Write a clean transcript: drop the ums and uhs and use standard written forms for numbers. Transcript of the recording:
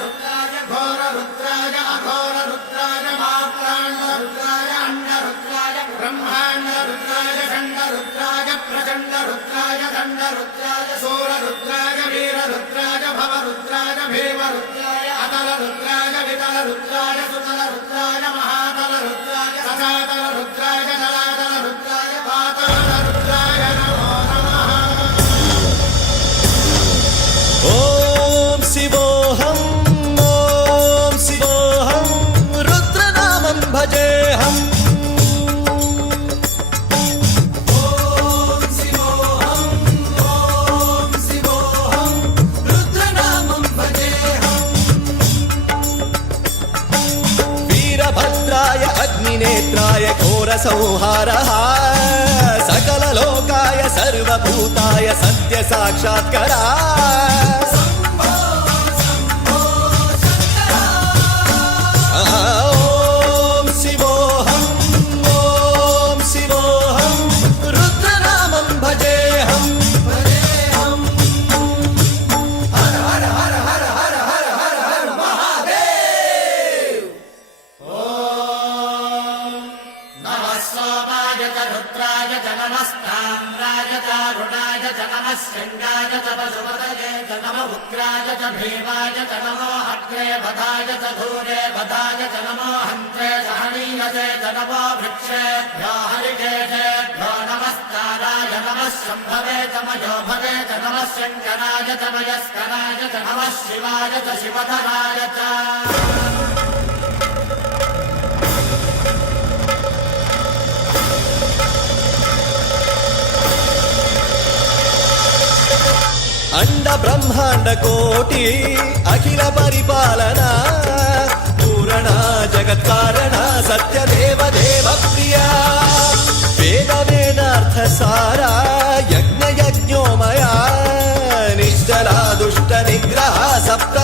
रुद्राय घोर रुद्राय अघोर रुद्राय मात्राण्ड रुद्राय अंड रुद्राय ब्रह्मांड रुद्राय खंड रुद्राय प्रचंड रुद्राय दंड रुद्राय सूर रुद्राय वीर रुद्राय भव रुद्राय भीम रुद्राय अतल रुद्राय वितल रुद्राय सुतल रुद्राय महातल रुद्राय सजातल रुद्राय जलातल रुद्राय पाताल रुद्राय नमो नमः। ओम शिवोऽहं रुद्रनामं भजेऽहम्। वीरभद्राय अग्निनेत्राय घोरसंहारः सकललोकाय सर्वभूताय सत्यसाक्षात्करा। ओम शिवोऽहं रुद्रनामं भजेऽहम्। हर हर हर हर हर हर हर हर महादेव। नमः सोमाय च रुद्राय च नमस्ताम्राय च रुणाय च नमः शृङ्गाय च पशुपतये च नमः उग्राय च भीमाय च नमो अग्रे वधाय च धूरे वधाय च नमो हन्त्रे सहनीयसे च नमो वृक्षेभ्यो हरिकेशेभ्यो नमस्काराय नमः शम्भवे च मयोभवे च नमः शङ्कराय च मयस्कराय च नमः शिवाय च शिवधराय च। अंड ब्रह्मांड कोटि अखिल परिपालना पूरणा जगत्कारणा सत्यदेव देव प्रिया वेद वेदार्थ सारा यज्ञ यज्ञोमया निश्चला दुष्ट निग्रह सप्त